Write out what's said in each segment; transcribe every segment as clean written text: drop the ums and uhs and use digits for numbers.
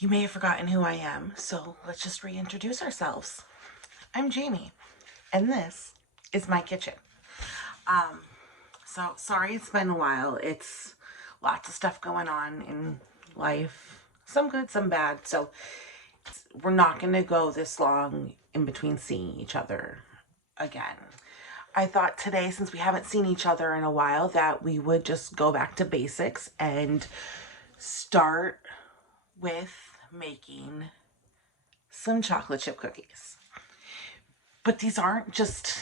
You may have forgotten who I am, so let's just reintroduce ourselves. I'm Jamie, and this is my kitchen. So sorry it's been a while. It's lots of stuff going on in life, some good, some bad. So we're not going to go this long in between seeing each other again. I thought today, since we haven't seen each other in a while, that we would just go back to basics and start with making some chocolate chip cookies. But these aren't just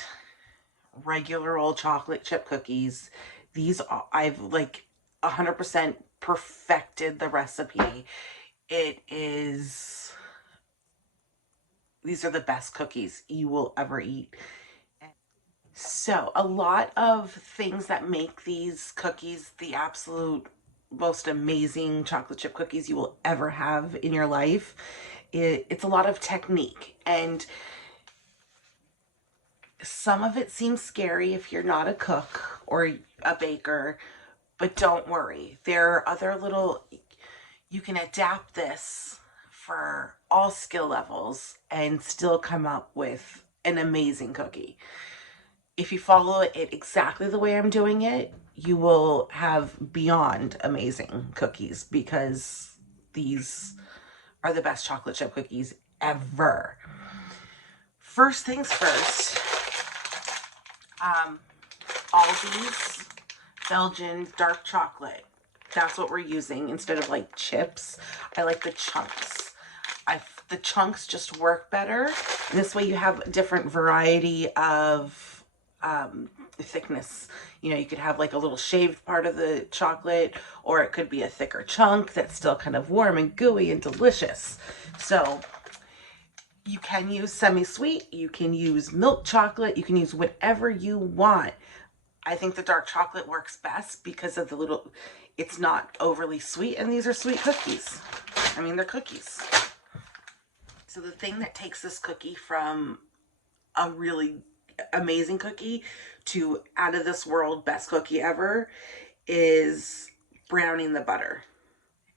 regular old chocolate chip cookies. These are, I've like 100% perfected the recipe. It is, these are the best cookies you will ever eat. So, a lot of things that make these cookies the absolute most amazing chocolate chip cookies you will ever have in your life. It's a lot of technique, and some of it seems scary if you're not a cook or a baker, but don't worry. There are other little, you can adapt this for all skill levels and still come up with an amazing cookie. If you follow it exactly the way I'm doing it, you will have beyond amazing cookies, because these are the best chocolate chip cookies ever. First things first, Aldi's Belgian dark chocolate. That's what we're using instead of like chips. I like the chunks. The chunks just work better. And this way you have a different variety of thickness. You know, you could have like a little shaved part of the chocolate, or it could be a thicker chunk that's still kind of warm and gooey and delicious. So you can use semi-sweet, you can use milk chocolate, you can use whatever you want. I think the dark chocolate works best because of the little, it's not overly sweet, and these are sweet cookies. I mean, they're cookies. So the thing that takes this cookie from a really amazing cookie to out of this world best cookie ever is browning the butter.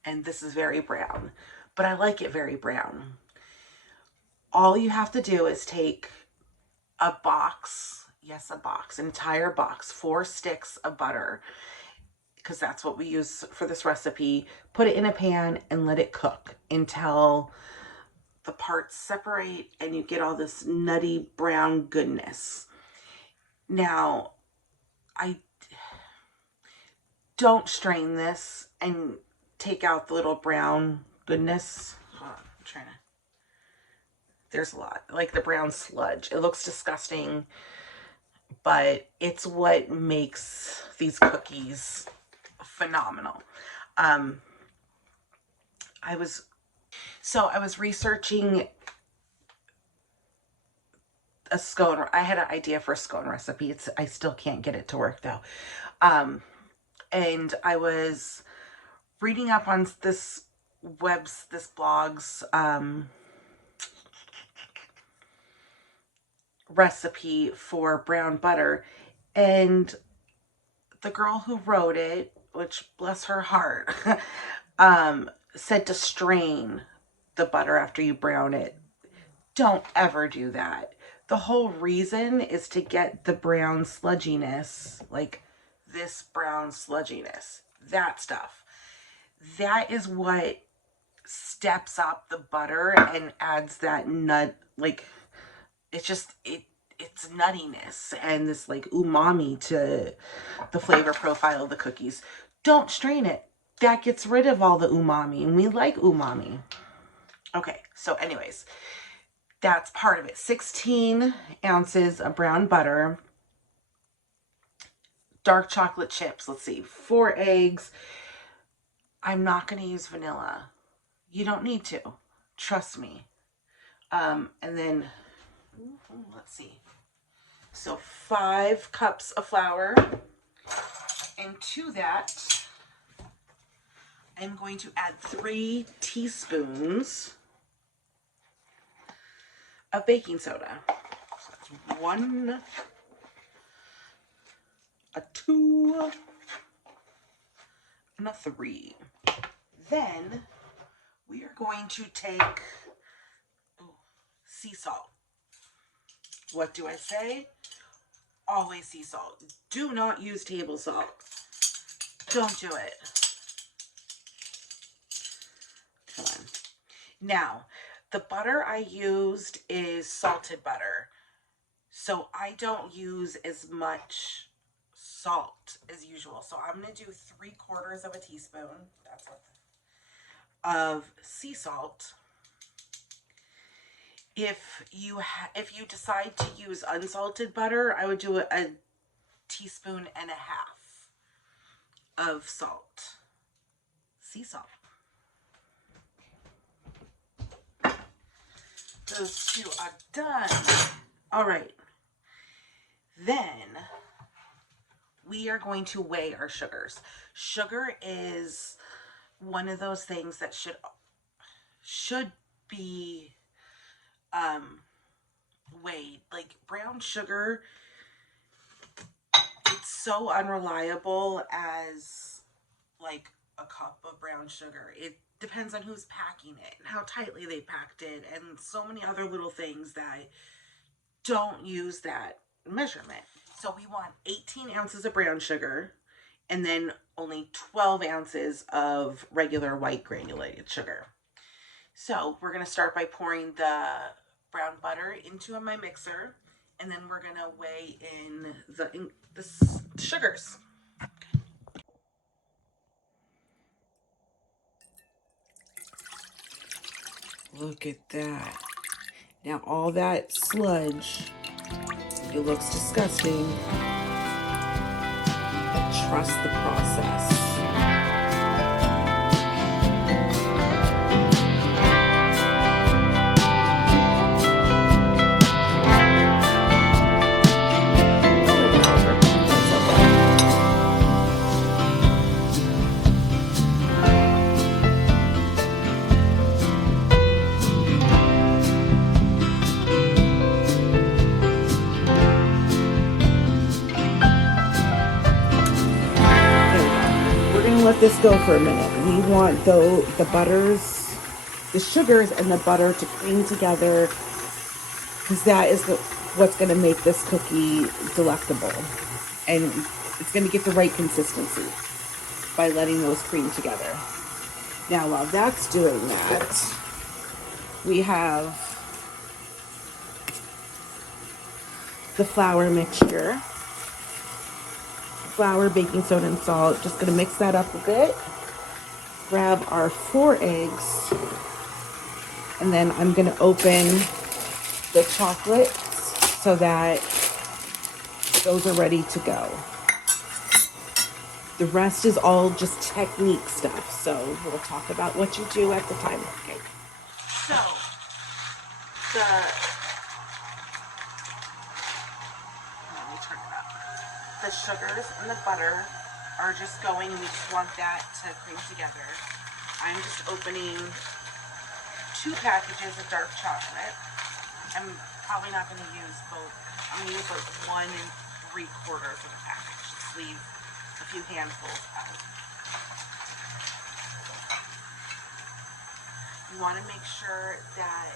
And this is very brown, but I like it very brown. All you have to do is take a box, yes, a box, an entire box, 4 sticks of butter, because that's what we use for this recipe. Put it in a pan and let it cook until the parts separate and you get all this nutty brown goodness. Now, I don't strain this and take out the little brown goodness. Hold on, I'm trying to. There's a lot, like the brown sludge. It looks disgusting, but it's what makes these cookies phenomenal. Um, I was I was researching a scone. I had an idea for a scone recipe. I still can't get it to work though. And I was reading up on this blog's recipe for brown butter, and the girl who wrote it, which bless her heart, said to strain the butter after you brown it. Don't ever do that. The whole reason is to get the brown sludginess, like this brown sludginess, that stuff. That is what steps up the butter and adds that nut, like it's just it's nuttiness and this like umami to the flavor profile of the cookies. Don't strain it. That gets rid of all the umami, and we like umami. Okay, so anyways, that's part of it. 16 ounces of brown butter, dark chocolate chips. Let's see, 4 eggs. I'm not going to use vanilla. You don't need to. Trust me. And then, let's see. So 5 cups of flour. And to that, I'm going to add 3 teaspoons of baking soda. So that's 1, a 2, and a 3. Then we are going to take sea salt. What do I say? Always sea salt. Do not use table salt. Don't do it. Come on. Now, the butter I used is salted butter. So I don't use as much salt as usual. So I'm going to do 3/4 of a teaspoon. That's what of sea salt. If you decide to use unsalted butter, I would do a teaspoon and a half of salt. Sea salt. Those two are done. All right. Then we are going to weigh our sugars. Sugar is one of those things that should be weighed. Like brown sugar, it's so unreliable as like a cup of brown sugar. It depends on who's packing it and how tightly they packed it and so many other little things that don't use that measurement. So we want 18 ounces of brown sugar and then only 12 ounces of regular white granulated sugar. So we're going to start by pouring the brown butter into my mixer, and then we're going to weigh in the sugars. Look at that. Now all that sludge, it looks disgusting, but trust the process. Let this go for a minute. We want the butters, the sugars and the butter to cream together, because that is what's going to make this cookie delectable, and it's going to get the right consistency by letting those cream together. Now while that's doing that, we have the flour mixture. Flour, baking soda, and salt. Just gonna mix that up a bit. Grab our 4 eggs, and then I'm gonna open the chocolates so that those are ready to go. The rest is all just technique stuff, so we'll talk about what you do at the time. Okay. So let me turn it up. The sugars and the butter are just going. We just want that to cream together. I'm just opening 2 packages of dark chocolate. I'm probably not going to use both. I'm going to use like 1 3/4 of a package. Just leave a few handfuls out. You want to make sure that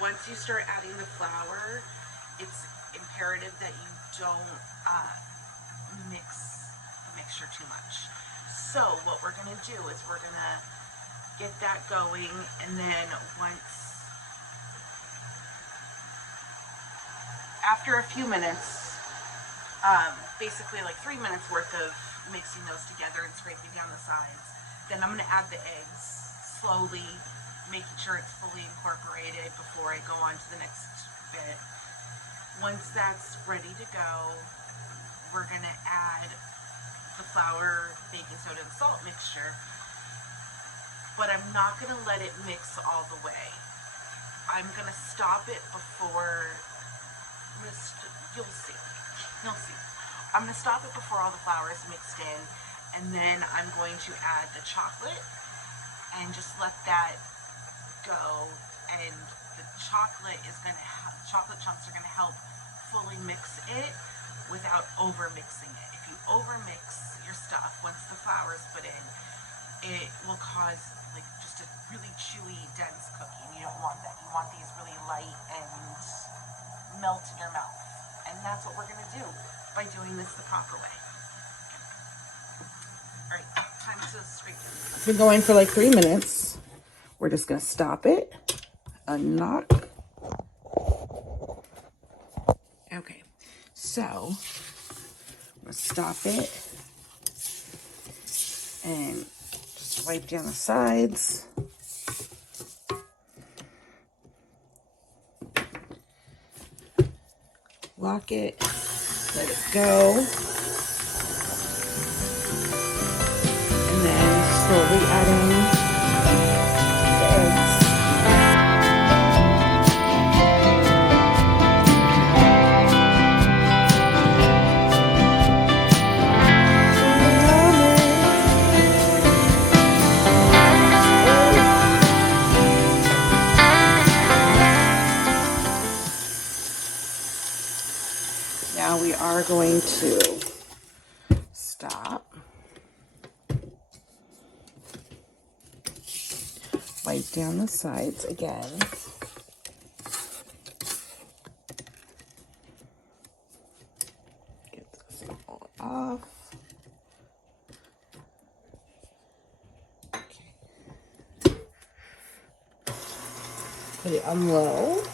once you start adding the flour, it's imperative that you don't mix the mixture too much. So what we're going to do is we're going to get that going, and then after a few minutes, basically like 3 minutes worth of mixing those together and scraping down the sides, then I'm going to add the eggs slowly, making sure it's fully incorporated before I go on to the next bit. Once that's ready to go, we're going to add the flour, baking soda, and salt mixture, but I'm not going to let it mix all the way. I'm going to stop it before, you'll see. I'm going to stop it before all the flour is mixed in, and then I'm going to add the chocolate and just let that go, and the chocolate chunks are going to help fully mix it without over mixing it. If you over mix your stuff once the flour is put in, it will cause like just a really chewy, dense cookie. And you don't want that. You want these really light and melt in your mouth. And that's what we're gonna do by doing this the proper way. All right, time to scrape it. It's been going for like 3 minutes. We're just gonna stop it. Unlock. Okay, so I'm gonna stop it and just wipe down the sides. Lock it, let it go, and then slowly adding the eggs. Now we are going to stop, wipe down the sides again. Get this all off. Okay. Put it on low.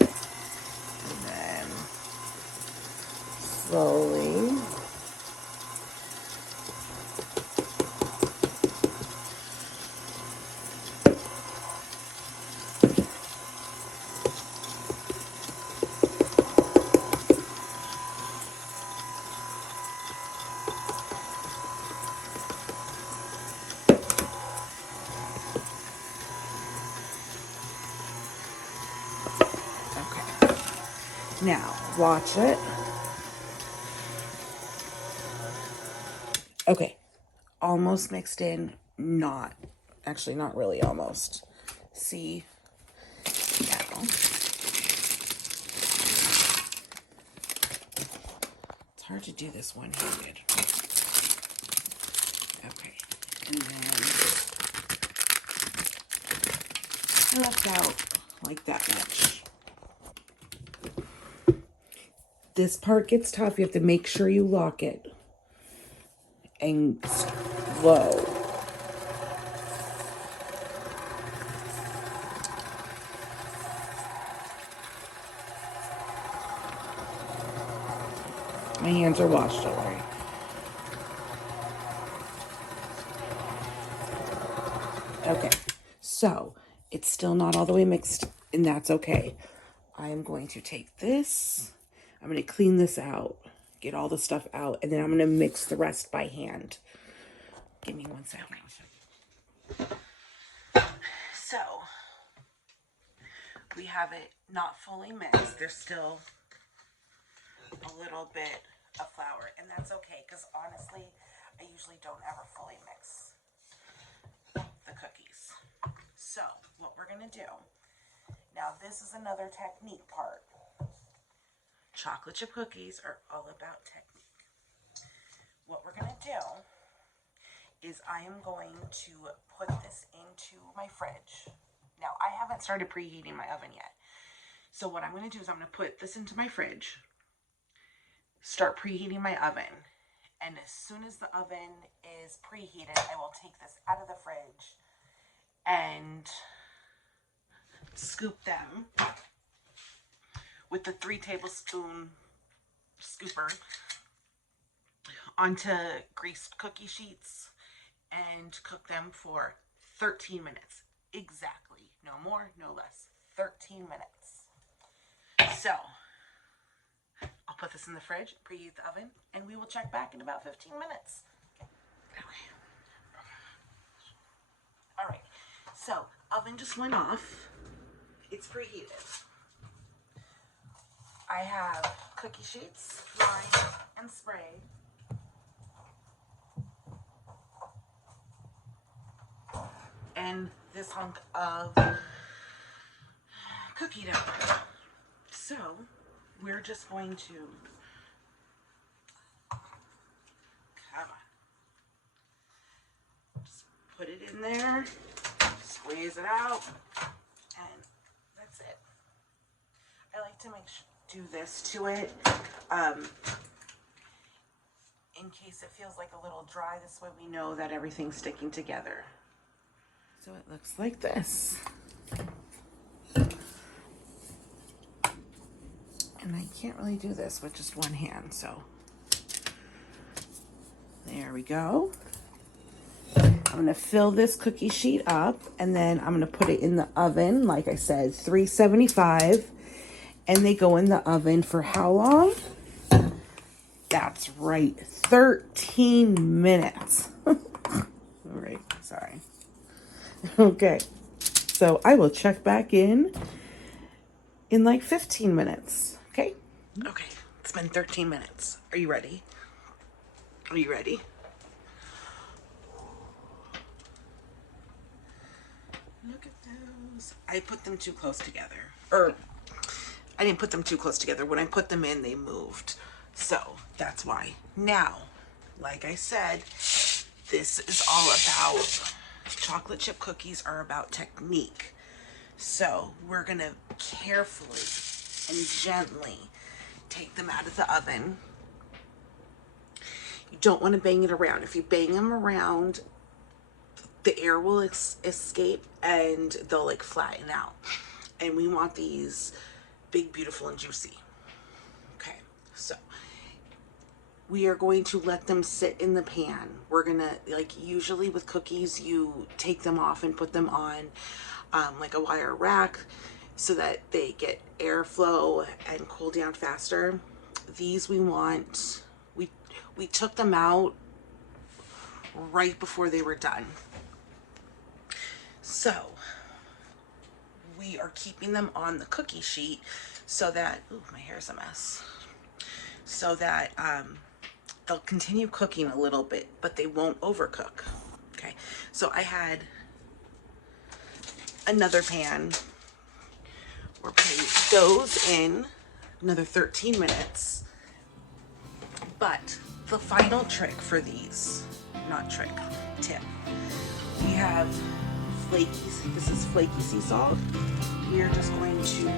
And then slowly now, watch it. Okay, almost mixed in, not, actually not really almost. See, now, it's hard to do this one-handed. Okay, and then I left out like that much. This part gets tough. You have to make sure you lock it and slow. My hands are washed, don't worry. Okay, so it's still not all the way mixed, and that's okay. I am going to take this, I'm going to clean this out, get all the stuff out, and then I'm going to mix the rest by hand. Give me 1 second. So, we have it not fully mixed. There's still a little bit of flour, and that's okay, because honestly, I usually don't ever fully mix the cookies. So, what we're going to do, now this is another technique part. Chocolate chip cookies are all about technique. What we're going to do is I am going to put this into my fridge. Now, I haven't started preheating my oven yet. So what I'm going to do is I'm going to put this into my fridge, start preheating my oven, and as soon as the oven is preheated, I will take this out of the fridge and scoop them with the 3 tablespoon scooper onto greased cookie sheets and cook them for 13 minutes. Exactly. No more, no less. 13 minutes. So, I'll put this in the fridge, preheat the oven, and we will check back in about 15 minutes. Okay. All right. So, oven just went off. It's preheated. I have cookie sheets, lined and sprayed. And this hunk of cookie dough. So, we're just going to put it in there, squeeze it out, and that's it. I like to do this to it in case it feels like a little dry. This way we know that everything's sticking together. So it looks like this. And I can't really do this with just one hand, so there we go. I'm gonna fill this cookie sheet up, and then I'm gonna put it in the oven, like I said, 375, and they go in the oven for how long? That's right, 13 minutes. All right, sorry. Okay, so I will check back in like 15 minutes, okay? Okay, it's been 13 minutes. Are you ready? Are you ready? Look at those. I put them too close together. Or, I didn't put them too close together. When I put them in, they moved. So, that's why. Now, like I said, this is all about, chocolate chip cookies are about technique. So, we're going to carefully and gently take them out of the oven. You don't want to bang it around. If you bang them around, the air will escape and they'll like flatten out. And we want these big, beautiful, and juicy. Okay, so we are going to let them sit in the pan. We're gonna, like usually with cookies, you take them off and put them on like a wire rack so that they get airflow and cool down faster. These we took them out right before they were done. So we are keeping them on the cookie sheet so that, ooh, my hair's a mess, so that they'll continue cooking a little bit, but they won't overcook. Okay, so I had another pan. We're putting those in another 13 minutes. But the final trick for these, not trick, tip, we have flaky, this is flaky sea salt. We are just going to